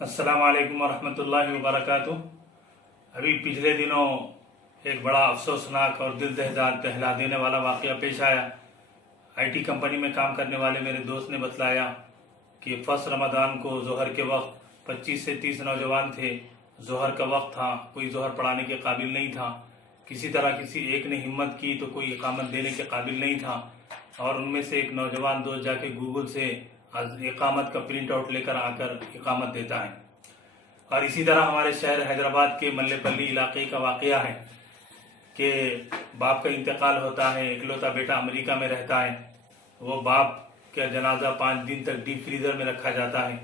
अस्सलाम वालेकुम वरहमतुल्लाहि वबरकातुह। अभी पिछले दिनों एक बड़ा अफसोसनाक और दिल दहला देने वाला वाक़या पेश आया। आईटी कंपनी में काम करने वाले मेरे दोस्त ने बतलाया कि फर्स्ट रमज़ान को ज़ोहर के वक्त 25 से 30 नौजवान थे। ज़ोहर का वक्त था, कोई ज़ोहर पढ़ाने के काबिल नहीं था। किसी तरह किसी एक ने हिम्मत की तो कोई इकामत देने के काबिल नहीं था, और उनमें से एक नौजवान दोस्त जाके गूगल से इकामत का प्रिंट आउट लेकर आकर इकामत देता है। और इसी तरह हमारे शहर हैदराबाद के मल्लेपल्ली इलाके का वाक़या है कि बाप का इंतकाल होता है, इकलौता बेटा अमेरिका में रहता है। वो बाप का जनाजा 5 दिन तक डीप फ्रीज़र में रखा जाता है,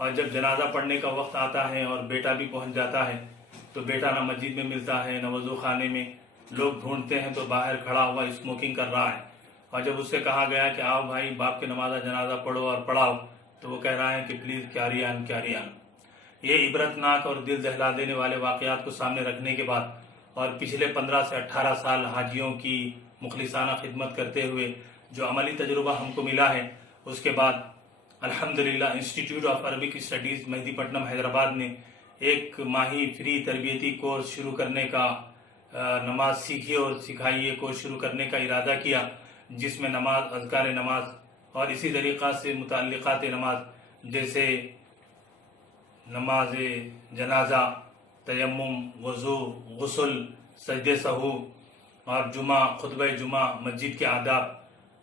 और जब जनाजा पढ़ने का वक्त आता है और बेटा भी पहुंच जाता है तो बेटा ना मस्जिद में मिलता है ना वजू खाने में। लोग ढूंढते हैं तो बाहर खड़ा हुआ स्मोकिंग कर रहा है। और जब उससे कहा गया कि आओ भाई बाप के नमाजा जनाजा पढ़ो और पढ़ाओ, तो वो कह रहा है कि प्लीज़ कैरी ऑन। ये इबरतनाक और दिल दहला देने वाले वाक़यात को सामने रखने के बाद और पिछले 15 से 18 साल हाजियों की मुखलिसाना खिदमत करते हुए जो अमली तजुर्बा हमको मिला है, उसके बाद अल्हम्दुलिल्लाह institute of Arabic studies Mehdipatnam Hyderabad ने एक माही फ्री तरबियती कोर्स शुरू करने का, नमाज सीखिए और सिखाइए कोर्स शुरू करने का इरादा किया, जिसमें नमाज, अज़कार नमाज और इसी तरीक़ा से मुतल्लिक़ात नमाज जैसे नमाज जनाजा, तयम्मुम, वज़ू, गुस्ल, सजदे सहू और जुमा, खुतबा जुमा, मस्जिद के आदाब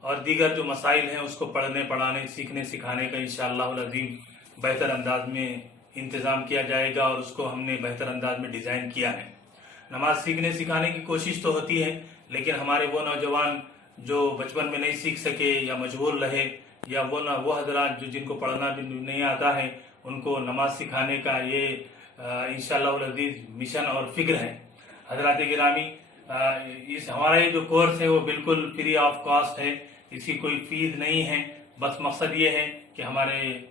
और दीगर जो मसाइल हैं उसको पढ़ने पढ़ाने सीखने सिखाने का इंशाअल्लाह अज़ीम बेहतर अंदाज में इंतज़ाम किया जाएगा, और उसको हमने बेहतर अंदाज में डिज़ाइन किया है। नमाज सीखने सिखाने की कोशिश तो होती है, लेकिन हमारे वो नौजवान जो बचपन में नहीं सीख सके या मजबूर रहे, या वो हजरात जो जिनको पढ़ना भी नहीं आता है, उनको नमाज सिखाने का ये इंशाअल्लाह अज़ीज़ मिशन और फिक्र है। हजरात गिरामी, इस हमारा ये जो कोर्स है वो बिल्कुल फ्री ऑफ कॉस्ट है, इसकी कोई फीस नहीं है। बस मकसद ये है कि हमारे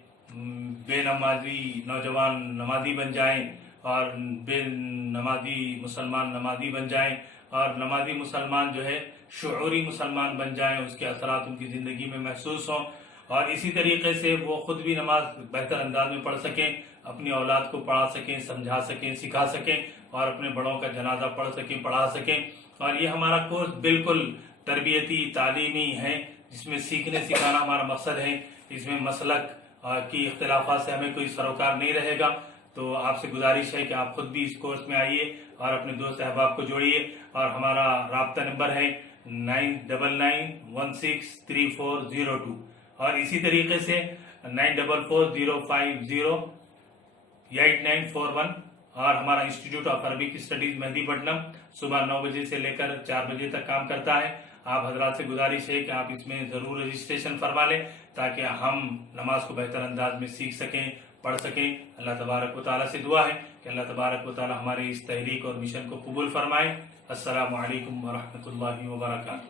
बेनमाजी नौजवान नमाजी बन जाएं और बेनमाजी मुसलमान नमाजी बन जाएं, और नमाजी मुसलमान जो है शुऊरी मुसलमान बन जाएं, उसके असरात उनकी ज़िंदगी में महसूस हों, और इसी तरीके से वो खुद भी नमाज बेहतर अंदाज में पढ़ सकें, अपनी औलाद को पढ़ा सकें, समझा सकें, सिखा सकें, और अपने बड़ों का जनाजा पढ़ सकें, पढ़ा सकें। और ये हमारा कोर्स बिल्कुल तरबियती तालीमी है, जिसमें सीखने सिखाना हमारा मकसद है। इसमें मसलक की इख्तिलाफात से हमें कोई सरोकार नहीं रहेगा। तो आपसे गुजारिश है कि आप खुद भी इस कोर्स में आइए और अपने दोस्त अहबाब को जोड़िए। और हमारा राब्ता नंबर है 9991634002, और इसी तरीके से 9440508941। और हमारा institute of Arabic studies Mehdipatnam सुबह 9 बजे से लेकर 4 बजे तक काम करता है। आप हजरात से गुजारिश है कि आप इसमें ज़रूर रजिस्ट्रेशन फरमा लें, ताकि हम नमाज को बेहतर अंदाज में सीख सकें, पढ़ सकें। अल्लाह तबारक व तआला से दुआ है कि अल्लाह तबारक व तआला हमारे इस तहरीक और मिशन को कबूल फरमाए। अस्सलामु अलैकुम व रहमतुल्लाहि व बरकातुहू।